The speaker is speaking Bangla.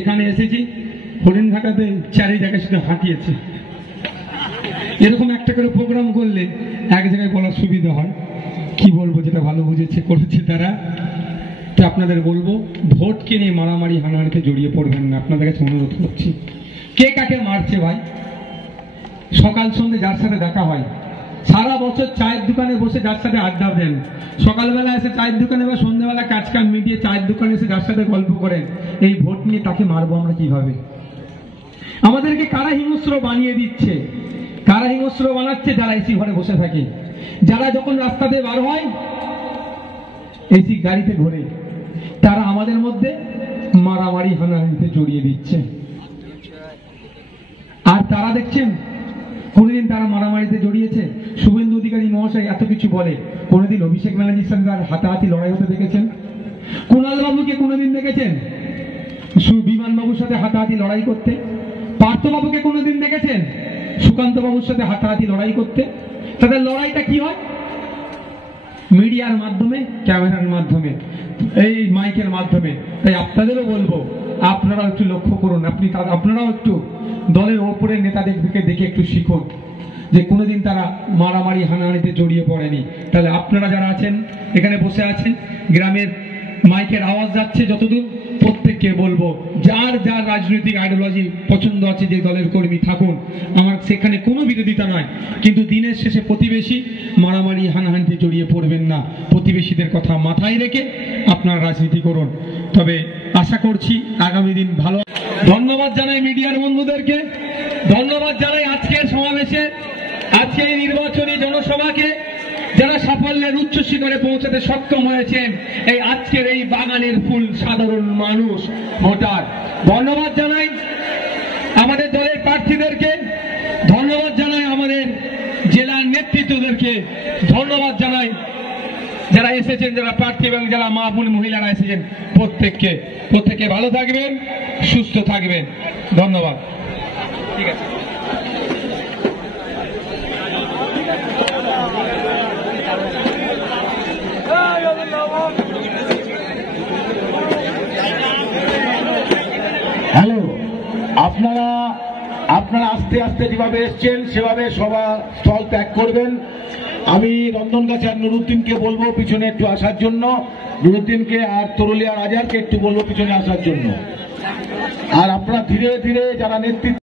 এখানে এসেছি হরিণঘাটাতে চারি জায়গায় শুধু হাঁটিয়েছে। এরকম একটা করে প্রোগ্রাম করলে এক জায়গায় বলার সুবিধা হয়। কি বলবো, যেটা ভালো বুঝেছে করেছে তারা। তো আপনাদের বলবো, ভোটকে নিয়ে মারামারি হানাহানিতে জড়িয়ে পড়বেন না। আপনাদের কাছে অনুরোধ করছি, কে কাকে মারছে ভাই, সকাল সন্ধ্যে যার সাথে দেখা হয়, সারা বছর চায়ের দোকানে বসে যার সাথে আড্ডা দেন, সকালবেলা এসে চায়ের দোকানে বা সন্ধ্যাবেলা কাজ কাম মিটিয়ে চায়ের দোকানে এসে যার সাথে গল্প করেন, এই ভোট নিয়ে তাকে মারবো আমরা কিভাবে? আমাদেরকে কারা হিংস্র বানিয়ে দিচ্ছে? কারা হিংস্র বানাচ্ছে? যারা এসি ঘরে বসে থাকে, যারা যখন রাস্তাতে বার হয় এসি গাড়িতে ঘোরে, তারা আমাদের মধ্যে মারামারি হানাহানিতে জড়িয়ে দিচ্ছে। আর তারা দেখছেন কোনদিন তারা মারামারিতে জড়িয়েছে? শুভেন্দু অধিকারী মহাশয় এত কিছু বলে, কোনদিন অভিষেক ব্যানার্জির সঙ্গে তার হাতাহাতি লড়াই হতে দেখেছেন? কুণাল বাবুকে কোনদিন দেখেছেন বিমান বাবুর সাথে হাতাহাতি লড়াই করতে? পার্থবাবুকে কোনদিন দেখেছেন সুকান্ত বাবুর সাথে হাতাহাতি লড়াই করতে? তাদের লড়াইটা কি হয়? মিডিয়ার মাধ্যমে, ক্যামেরার মাধ্যমে, এই মাইকের মাধ্যমে। তাই আপনাদেরও বলবো, আপনারাও একটু লক্ষ্য করুন, আপনারাও একটু দলের ওপরের নেতাদেরকে দেখে একটু শিখুন যে কোনোদিন তারা মারামারি হানাহানিতে জড়িয়ে পড়েনি। তাহলে আপনারা যারা আছেন এখানে বসে আছেন, গ্রামের মাইকের আওয়াজ যাচ্ছে যতদূর, প্রত্যেককে বলবো যার যার রাজনৈতিক আইডিওলজি পছন্দ আছে, যে দলের কর্মী থাকুন, আমার সেখানে কোনো বিরোধিতা নয়, কিন্তু দিনের শেষে প্রতিবেশী মারামারি হানাহানিতে জড়িয়ে পড়বেন না। প্রতিবেশীদের কথা মাথায় রেখে আপনারা রাজনীতি করুন। তবে আশা করছি আগামী দিন ভালো। ধন্যবাদ জানাই মিডিয়ার বন্ধুদেরকে, ধন্যবাদ জানাই আজকের সমাবেশে, আজকে এই নির্বাচনী জনসভাকে যারা সাফল্যের উচ্চ শিখরে পৌঁছাতে সক্ষম হয়েছেন, এই আজকের এই বাগানের ফুল সাধারণ মানুষ ভোটার। ধন্যবাদ জানাই আমাদের দলের প্রার্থীদেরকে, ধন্যবাদ জানাই আমাদের জেলার নেতৃত্বদেরকে, ধন্যবাদ জানাই যারা এসেছেন, যারা প্রার্থী এবং যারা মা বোন মহিলারা এসেছেন, প্রত্যেকে ভালো থাকবেন, সুস্থ থাকবেন। ধন্যবাদ। ঠিক আছে। হ্যালো, আপনারা আস্তে আস্তে যেভাবে এসছেন সেভাবে সভা স্থল ত্যাগ করবেন। আমি রন্ধনগাছার নুরুদ্দিনকে বলবো পিছনে একটু আসার জন্য, নুরুদ্দিনকে আর তরুলিয়া রাজারকে একটু বলবো পিছনে আসার জন্য। আর আপনারা ধীরে ধীরে যারা নেতৃত্ব